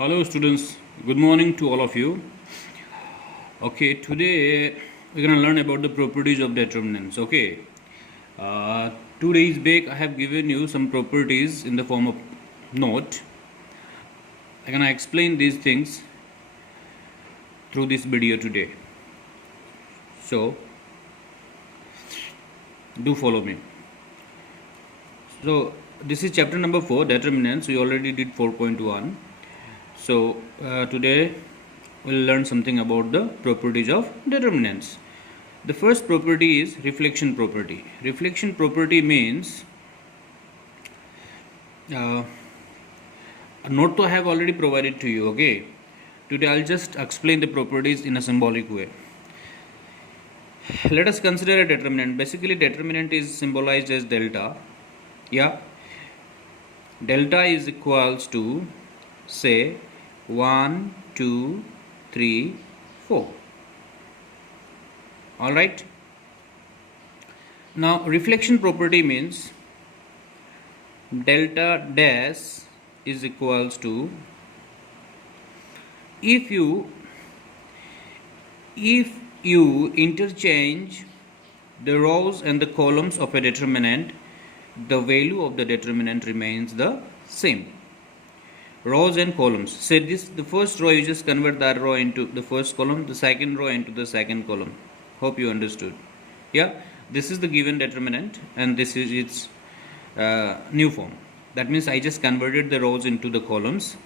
Hello, students. Good morning to all of you. Okay, today we're gonna learn about the properties of determinants. Okay, 2 days back I have given you some properties in the form of note. I'm gonna explain these things through this video today. So, do follow me. So, this is chapter number 4, determinants. We already did 4.1. So, today we'll learn something about the properties of determinants. The first property is reflection property. Reflection property means a note I have already provided to you. Okay, today I'll just explain the properties in a symbolic way. Let us consider a determinant. Basically, determinant is symbolized as delta. Yeah, delta is equals to say 1, 2, 3, 4. All right. Now, reflection property means delta dash is equals to if you interchange the rows and the columns of a determinant, the value of the determinant remains the same. Rows and columns. Say this, the first row you just convert that row into the first column, the second row into the second column. Hope you understood. Yeah, this is the given determinant and this is its new form. That means I just converted the rows into the columns.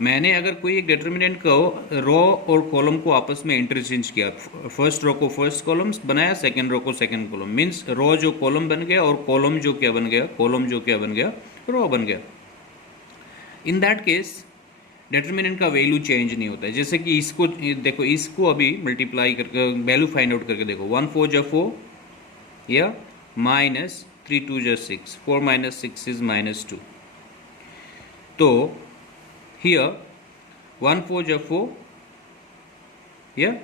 मैंने अगर कोई एक determinant को रो और column को आपस में interchange किया, फर्स्ट रो को फर्स्ट कॉलम्स बनाया, सेकंड रो को सेकंड कॉलम, मींस रो जो कॉलम बन गया और कॉलम जो क्या बन गया, कॉलम जो क्या बन गया, रो बन गया. इन दैट केस डिटर्मिनेंट का वैल्यू चेंज नहीं होता है. जैसे कि इसको देखो, इसको अभी मल्टीप्लाई करके वैल्यू फाइंड आउट करके देखो. 1 4 जा 4 या माइनस 3 2 जा 6, 4 माइनस 6 इज माइनस 2. तो here 1 4 ja 4 yeah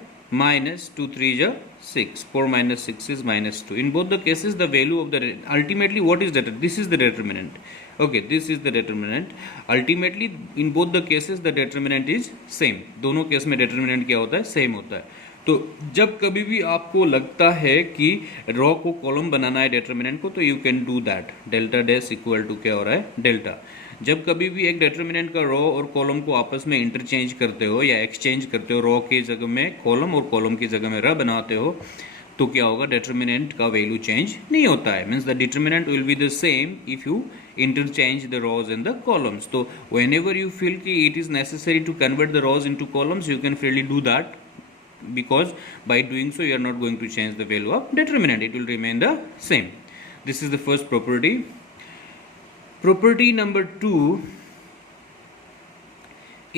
minus 2 3 ja 6, 4 minus 6 is minus 2. In both the cases the value of the ultimately what is that, this is the determinant. Okay, this is the determinant. Ultimately in both the cases the determinant is same. दोनों case में determinant क्या होता है, same होता है. तो जब कभी भी आपको लगता है कि रो को कॉलम बनाना है डिटर्मिनेंट को, तो you can do that. Delta dash equal to क्या हो रहा है, डेल्टा. जब कभी भी एक डिटर्मिनेंट का रो और कॉलम को आपस में इंटरचेंज करते हो या एक्सचेंज करते हो, रो की जगह में कॉलम और कॉलम की जगह में र बनाते हो, तो क्या होगा, डिटर्मिनेंट का वैल्यू चेंज नहीं होता है. Means the determinant will be the same if you interchange the rows and the columns. So whenever you feel कि it is necessary to convert the rows into columns, you can freely do that, because by doing so you are not going to change the value of determinant. It will remain the same. This is the first property. Property number 2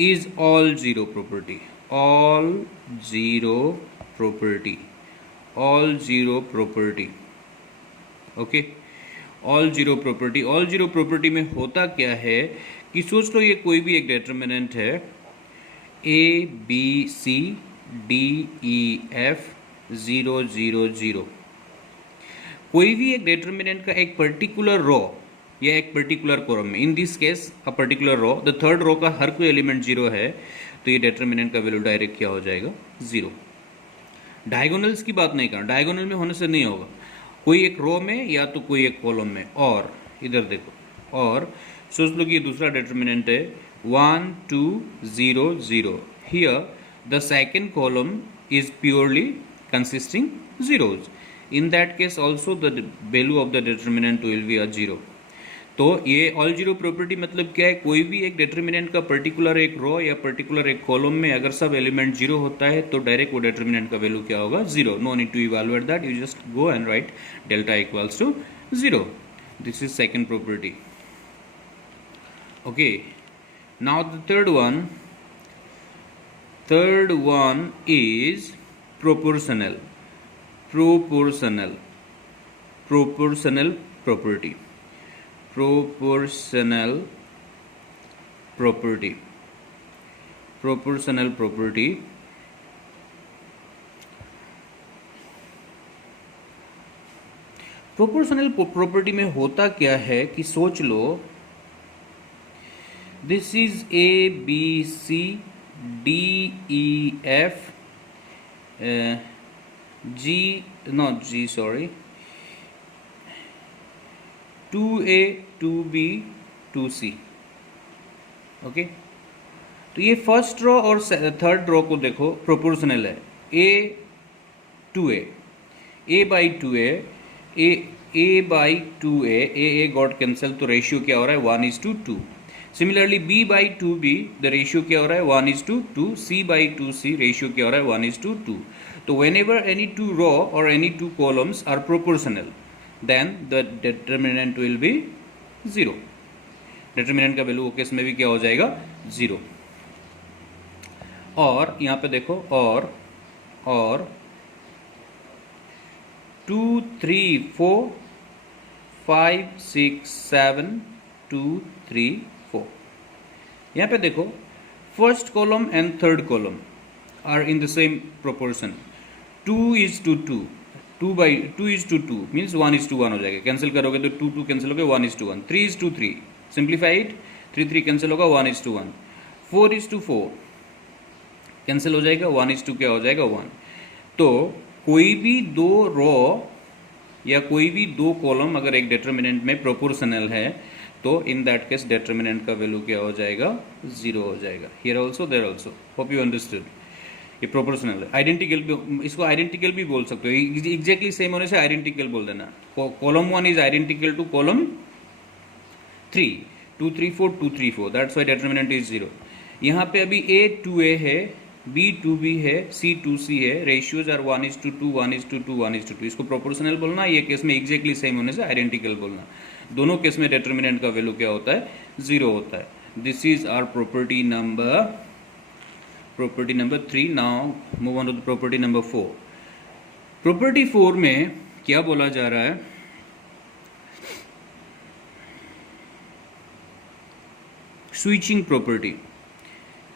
is all zero property. All zero property. All zero property. Okay. All zero property. All zero property में होता क्या है कि सोच लो ये कोई भी एक डिटर्मिनेंट है, A B C D E F 0 0 0. कोई भी एक डिटर्मिनेंट का एक पर्टिकुलर रो या एक पर्टिकुलर कॉलम में, in this case a particular row, the third row का हर कोई एलिमेंट 0 है, तो ये डिटर्मिनेंट का वैल्यू डायरेक्ट क्या हो जाएगा, 0. डायगोनल्स की बात नहीं करना, डायगोनल में होने से नहीं होगा. कोई एक रो में या तो कोई एक कॉलम में. और इधर देखो, और सोच लो कि ये दूसरा डिटर्मिनेंट है 1 2 0 0. Here the second column is purely consisting zeros. In that case also the value of the determinant will be a 0. तो ये ऑल जीरो प्रॉपर्टी मतलब क्या है, कोई भी एक डिटर्मिनेंट का पर्टिकुलर एक रो या पर्टिकुलर एक कॉलम में अगर सब एलिमेंट 0 होता है, तो डायरेक्ट वो डिटर्मिनेंट का वैल्यू क्या होगा, 0. No need to evaluate that, you just go and write delta equals to 0. This is second property. Okay, now the third one is proportional. Proportional property. Proportional property. Proportional property. Proportional property में होता क्या है कि सोच लो This is A, B, C, D, E, F, G, not G, sorry, 2A, 2B, 2C. Okay, तो ये first row और third row को देखो प्रोपोर्शनल है. A 2A, A by 2A, A by 2A, A got cancel, तो ratio क्या हो रहा है 1:2. Similarly B by 2B, the ratio क्या हो रहा है 1:2. C by 2C, रेशियो क्या हो रहा है 1:2. तो whenever any two row और any two columns are proportional, then the determinant will be 0. Determinant का वैल्यू केस में भी क्या हो जाएगा 0. और यहाँ पे देखो और 2 3 4 5 6 7 2 3 4. यहाँ पे देखो first column and third column are in the same proportion. 2:2, 2:2 means 1:1 हो जाएगा. कैंसिल करोगे तो 2 कैंसिल हो गया 1:1. 3:3 सिंप्लीफाइड, 3 कैंसिल होगा 1:1. 4:4 कैंसिल हो जाएगा 1:2 क्या हो जाएगा 1. तो कोई भी दो रो या कोई भी दो कॉलम अगर एक डिटर्मिनेंट में प्रोपोर्शनल है तो इन दैट केस डिटर्मिनेंट का वैल्यू क्या हो जाएगा 0 हो जाएगा. Here also there also. Hope you understood. ये प्रोपोर्शनल है. आइडेंटिकल भी, इसको आइडेंटिकल भी बोल सकते हो. एग्जैक्टली सेम होने से आइडेंटिकल बोल देना. Column 1 is identical to column 3. 2 3 4 2 3 4, that's why determinant is 0. यहाँ पे अभी A 2A है, B 2B है, C 2C है. Ratios are 1:2 1:2 1:2. इसको प्रोपोर्शनल बोलना. ये केस में एग्जैक्टली सेम होने से आइडेंटिकल बोलना. दोनों केस में डिटर्मिनेंट का वैल्यू क्या होता है 0 होता है. This is our property number 3. Now move on to the property number 4. Property 4 में क्या बोला जा रहा है, switching property.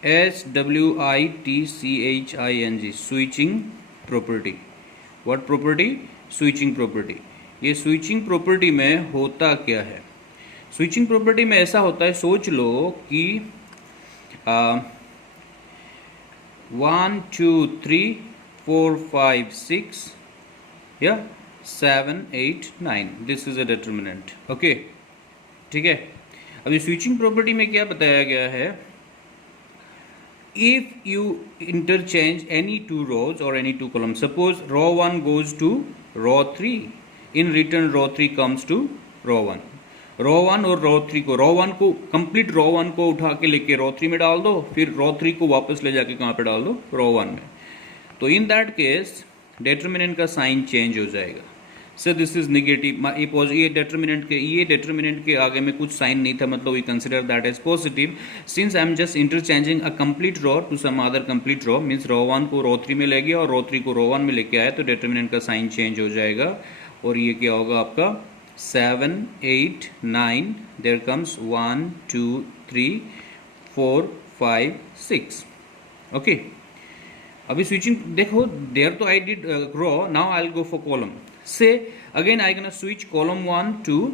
SWITCHING, switching property. What property? Switching property. ये स्विचिंग प्रॉपर्टी में होता क्या है? स्विचिंग प्रॉपर्टी में ऐसा होता है, सोच लो कि 1 2 3 4 5 6 या 7 8 9, this is a determinant. Okay, ठीक है. अभी स्विचिंग प्रॉपर्टी में क्या बताया गया है, if you interchange any two rows or any two columns, suppose row 1 goes to row 3, in return row 3 comes to row 1. रो 1 और रो 3 को, रो 1 को कंप्लीट रो 1 को उठा के लेके रो 3 में डाल दो, फिर रो 3 को वापस ले जाके कहाँ पे डाल दो रो 1 में. तो इन दैट केस डिटर्मिनेंट का साइन चेंज हो जाएगा. Sir this is negative. ये डिटर्मिनेंट के आगे में कुछ साइन नहीं था, मतलब we consider that as positive. Since I am just interchanging a complete row to some other complete row, means row 1 को रो 3 में ले गया और रो 3 को रो 1 में लेके आया, तो डिटर्मिनेंट का साइन चेंज हो जाएगा. और ये क्या होगा आपका 7 8 9, देयर कम्स 1 2 3 4 5 6. ओके, अभी स्विचिंग देखो, देयर तो I did row, now I will go for column. से again I can switch column 1 to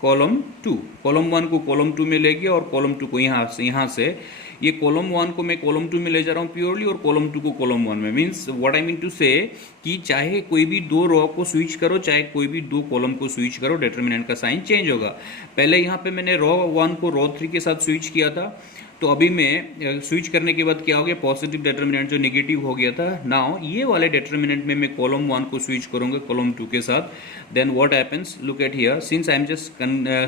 column 2. Column 1 को कॉलम 2 में ले गया और कॉलम 2 को यहाँ से ये कॉलम 1 को मैं कॉलम 2 में ले जा रहा हूँ प्योरली, और कॉलम 2 को कॉलम 1 में. Means what I mean to say कि चाहे कोई भी दो रो को स्विच करो, चाहे कोई भी दो कॉलम को स्विच करो, डिटर्मिनेंट का साइन चेंज होगा. पहले यहाँ पे मैंने रो 1 को रो 3 के साथ स्विच किया था, तो अभी मैं स्विच करने के बाद क्या हो गया, पॉजिटिव डिटर्मिनेंट जो नेगेटिव हो गया था, नाउ ये वाले डिटर्मिनेंट में मैं कॉलम 1 को स्विच करूंगा कॉलम 2 के साथ. Then what happens, look at here, since I am just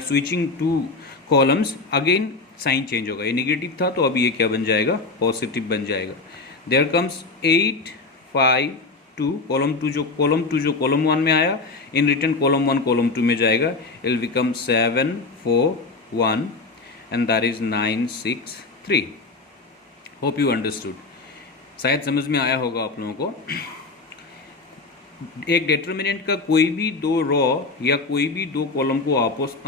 switching to columns, again sign change होगा. ये नेगेटिव था तो अभी ये क्या बन जाएगा, पॉजिटिव बन जाएगा. देयर कम्स 8 5 2, कॉलम 2 जो कॉलम 1 में आया, इन रिटर्न कॉलम 1 कॉलम 2 में जाएगा. It will become 7 4 1 and that is 9 6 3. Hope you understood. शायद समझ में आया होगा आप लोगों को. एक डिटर्मिनेंट का कोई भी दो रो या कोई भी दो कॉलम को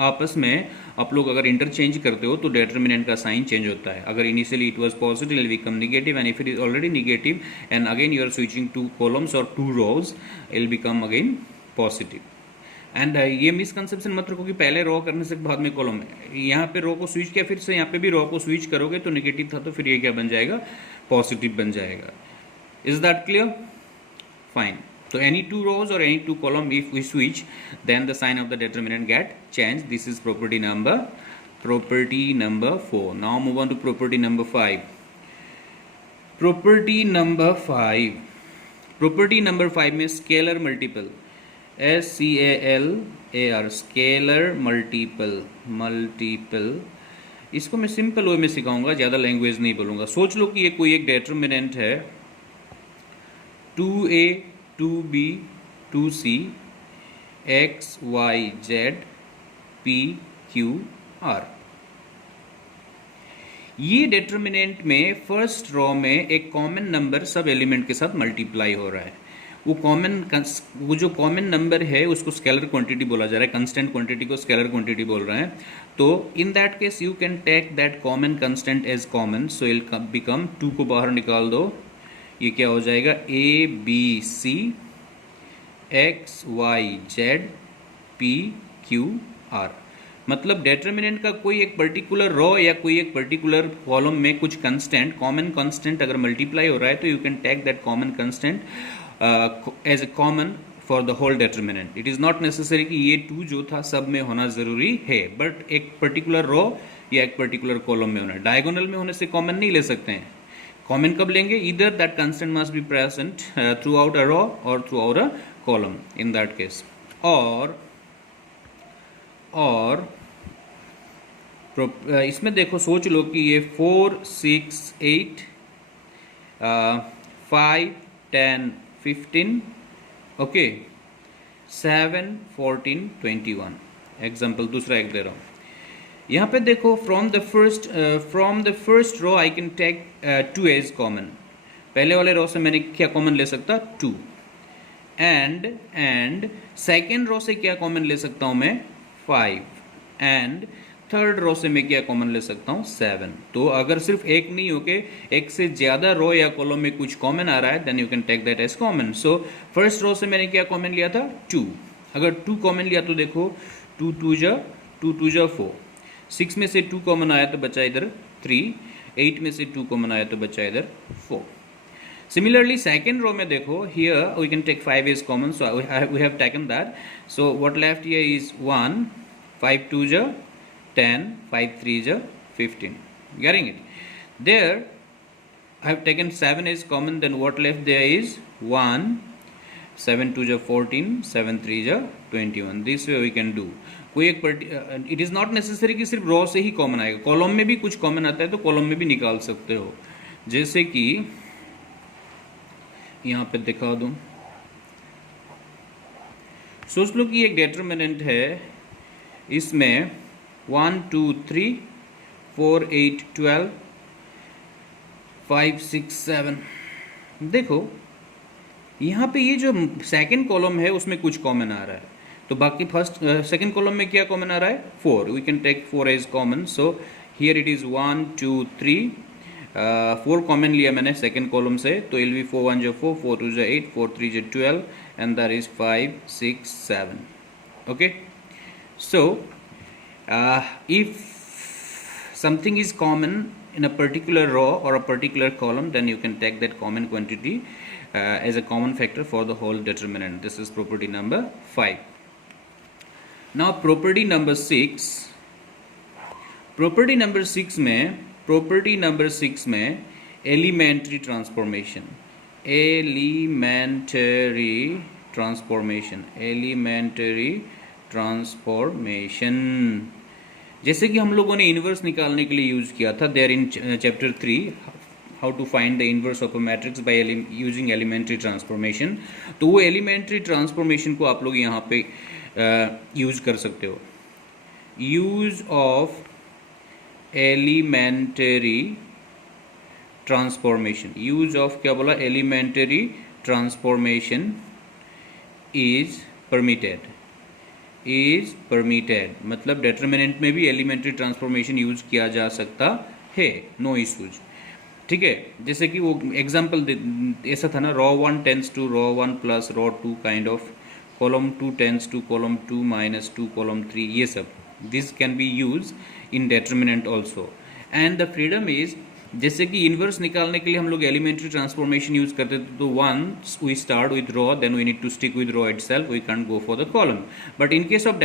आपस में आप लोग अगर इंटरचेंज करते हो तो डिटर्मिनेंट का साइन चेंज होता है. अगर initially it was positive, it will become negative, and if it is already negative and again you are switching to columns और to rows, it will become again positive. And ये misconception मत रखो कि पहले रो करने से बाद में कॉलम है। यहाँ पे रो को स्विच किया, फिर से यहाँ पे भी रो को स्विच करोगे तो नेगेटिव था, तो फिर ये क्या बन जाएगा, पॉजिटिव बन जाएगा। Is that clear? Fine. So any two rows or any two column, if we switch, then the sign of the determinant get changed. This is property number 4. Now move on to property number 5. Property number 5 में scalar multiple, SCALAR, scalar multiple, इसको मैं simple way में सिखाऊंगा, ज़्यादा language नहीं बोलूँगा। सोच लो कि ये कोई एक डेटर्मिनेंट है 2A 2B 2C X Y Z P Q R। ये डिटर्मिनेंट में फर्स्ट रो में एक कॉमन नंबर सब एलिमेंट के साथ मल्टीप्लाई हो रहा है। वो जो कॉमन नंबर है उसको स्केलर क्वांटिटी बोला जा रहा है, कांस्टेंट क्वांटिटी को स्केलर क्वांटिटी बोल रहे हैं। तो in that case you can take that common constant as common, so it become 2 को बाहर निकाल दो, ये क्या हो जाएगा ABC XYZ PQR। मतलब डिटर्मिनेंट का कोई एक पर्टिकुलर रो या कोई एक पर्टिकुलर कॉलम में कुछ कंस्टेंट, कॉमन कंस्टेंट अगर मल्टीप्लाई हो रहा है तो you can take that common constant as a common for the whole determinant. It is not necessary कि ये 2 जो था सब में होना ज़रूरी है, बट एक पर्टिकुलर रो या एक पर्टिकुलर कॉलम में होना, डायगोनल में होने से कॉमन नहीं ले सकते हैं। कॉमन कब लेंगे? Either that constant must be present throughout a row और throughout a column in that case. और इसमें देखो, सोच लो कि ये 4 6 8 5 10 15 ओके 7 14 21। एग्जाम्पल दूसरा एक दे रहा हूँ। यहाँ पे देखो, from the first row I can take 2 as common. पहले वाले रो से मैंने क्या कॉमन ले सकता? 2। एंड सेकेंड रो से क्या कॉमन ले सकता हूँ मैं? 5। एंड थर्ड रो से मैं क्या कॉमन ले सकता हूँ? 7। तो अगर सिर्फ एक नहीं होके एक से ज्यादा रो या कॉलम में कुछ कॉमन आ रहा है, then you can take that as common. So first row से मैंने क्या कॉमन लिया था? 2। अगर 2 कॉमन लिया तो देखो 2 2 जा 4, 6 में से 2 कॉमन आया तो बचा इधर 3, 8 में से 2 कॉमन आया तो बचा इधर 4। Similarly, second row में देखो, here we can take 5 as common, so we have taken that. So what left here is 1, 5 2 ja 10, 5 3 ja 15. Getting it? There I have taken 7 as common, then what left there is 1, 7 2 ja 14, 7 3 ja 21. This way we can do. कोई एक it is not necessary कि सिर्फ रो से ही common आएगा, column में भी कुछ common आता है तो कॉलम में भी निकाल सकते हो। जैसे कि यहाँ पे दिखा दूँ, सोच लो कि एक डिटर्मिनेंट है, इसमें 1 2 3 4 8 12 5 6 7। देखो यहाँ पे ये जो सेकंड कॉलम है उसमें कुछ कॉमन आ रहा है, तो बाकी सेकंड कॉलम में क्या कॉमन आ रहा है? 4। We can take 4 as common. So here it is 1 2 3 4 common लिया मैंने सेकंड कॉलम से, तो इल बी 4 1 जो 4, 4 2 जो 8, 4 3 जो 12 and that is 5 6 7। Okay, so if something is common in a particular row or a particular column, then you can take that common quantity as a common factor for the whole determinant. This is property number 5. Now property number 6. property number 6 में elementary transformation, जैसे कि हम लोगों ने inverse निकालने के लिए use किया था there in chapter 3, how to find the inverse of a matrix by using elementary transformation. तो वो एलिमेंट्री ट्रांसफॉर्मेशन को आप लोग यहाँ पे यूज कर सकते हो। Use of elementary transformation, use of क्या बोला? एलिमेंट्री ट्रांसफॉर्मेशन इज परमिटेड, मतलब डिटर्मिनेंट में भी एलिमेंट्री ट्रांसफॉर्मेशन यूज किया जा सकता है, नो इशूज। ठीक है, जैसे कि वो एग्जांपल ऐसा था ना, row 1 tends to row 1 plus row 2 kind of column 2 tends to column 2 minus 2 column 3, ये सब this can be used in determinant also. and the freedom is, जैसे कि इन्वर्स निकालने के लिए हम लोग एलिमेंट्री ट्रांसफॉर्मेशन यूज करते थे, तो once we start with row then we need to stick with row itself, we can't go for the column. But in case of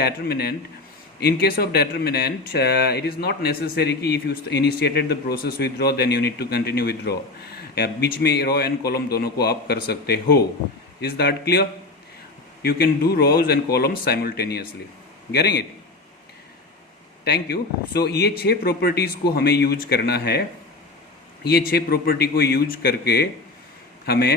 determinant, it is not necessary कि if you initiated the process with raw then you need to continue with raw. बीच में raw and column दोनों को आप कर सकते हो. Is that clear? You can do rows and columns simultaneously. Getting it? Thank you. So ये 6 properties को हमें यूज करना है. ये 6 प्रॉपर्टी को यूज करके हमें